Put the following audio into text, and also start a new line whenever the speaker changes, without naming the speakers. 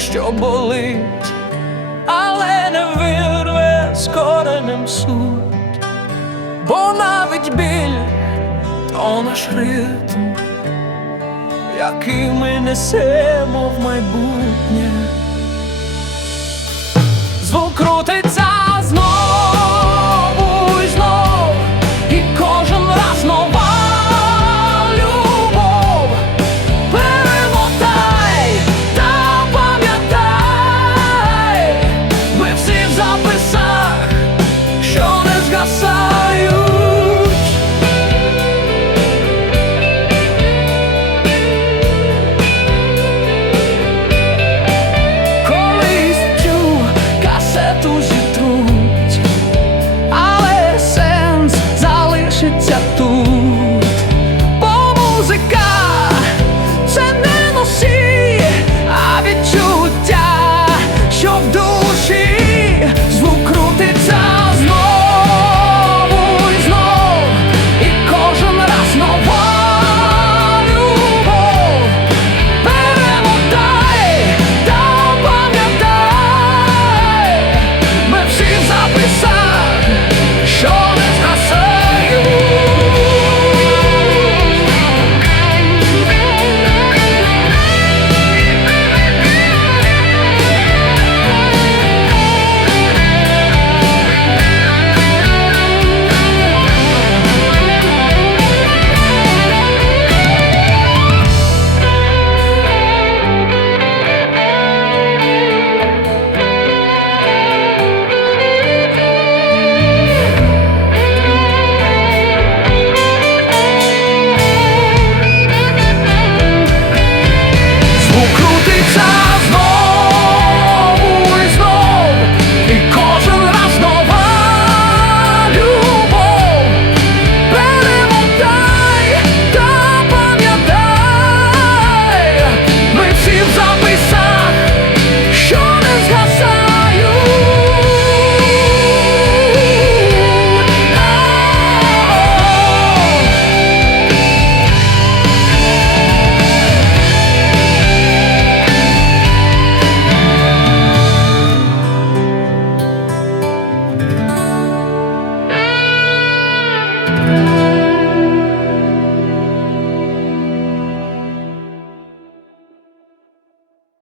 що болить, але не вирве з коренем суть, бо навіть біль то наш ритм, який ми несемо в майбутнє. Звук крутиться